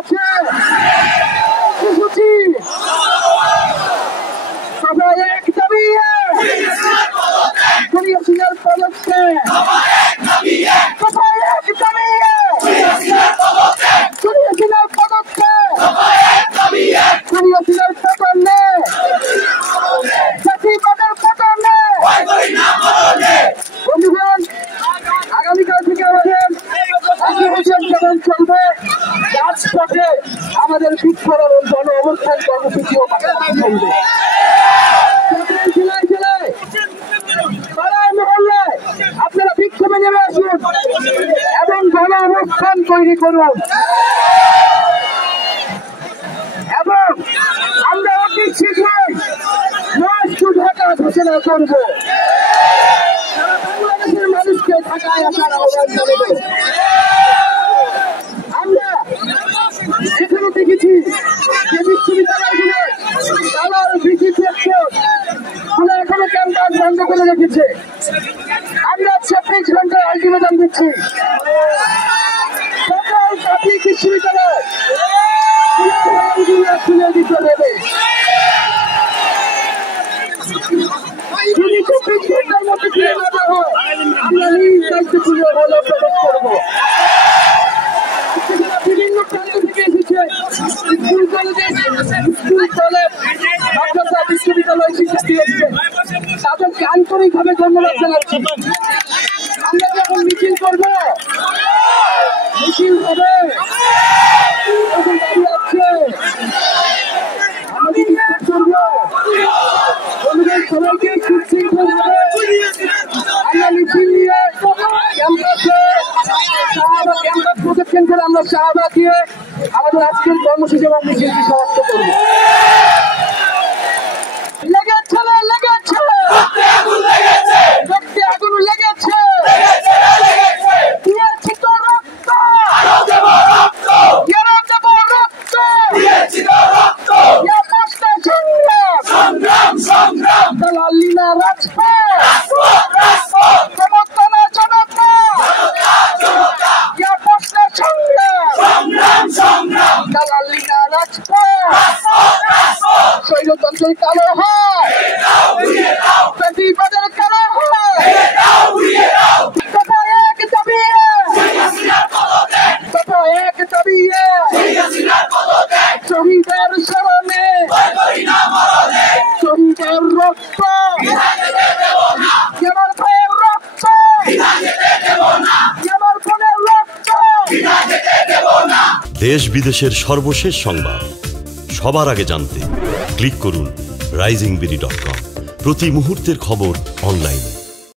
আছে খুশি সবাই এক দাবি পদক্ষেপ সবাই এক দাবি আগামীকাল থেকে আমাদের চলবে রাজপথে আমাদের বিক্ষোভ গণ অবস্থান কর্মসূচিও চলবে। আপনারা বিক্ষোভে নেমে আসুন এবং গণ অবস্থান তৈরি করুন এবং আমরা অতি শীঘ্রই নষ্ট ঢাকা ঘোষণা করবো। বাংলাদেশের মানুষকে ঢাকায় আসার আহ্বান জানাবো। আমরা এখানে দেখেছি যে বিশ্ববিদ্যালয়গুলো তালার ভিত্তি এখনো ক্যাম্পাস বন্ধ করে রেখেছে। আমরা 26 ঘন্টার আলটিমেটাম দিচ্ছি সকল জাতীয় বিশ্ববিদ্যালয় খুলে দিতে দেবে। যদি 24 ঘন্টার মধ্যে খুলে না দেওয়া হয় আমরা নিজ দায়িত্ব খুলে প্রবেশ করবো। বিভিন্ন প্রান্ত থেকে এসেছে স্কুল কলেজ মাদ্রাসা বিশ্ববিদ্যালয় শিক্ষার্থী এসেছে, তাদেরকে আন্তরিকভাবে ধন্যবাদ জানাচ্ছি। আমরা যখন মিছিল করবো মিছিল হবে তখন দাবি আছে আমাদের করবো সবাইকে সুশৃঙ্খলভাবে আমরা মিছিল নিয়ে ক্যাম্পাসে ক্যাম্পাস প্রদক্ষিণ করে আমরা শাহবাগ দিয়ে আমাদের আজকের কর্মসূচি এবং মিছিলটি সমাপ্ত করব। লেগেছে রক্তে আগুন লেগেছে দিয়েছি তো রক্ত সংগ্রাম দালালিনা রাজপথ সমর্থনা জনতা সংগ্রাম দালালিনা রাজপথ স্বৈরতন্ত্রের কালো হয় প্রতিবাদের কালো হয় এক দাবি শহীদের স্মরণে শহীদের রক্ত আমার ভাইয়ের রক্ত আমার বোনের রক্ত। দেশ বিদেশের সর্বশেষ সংবাদ সবার আগে জানতে ক্লিক করুন risingBD.com। প্রতি মুহূর্তের খবর অনলাইনে।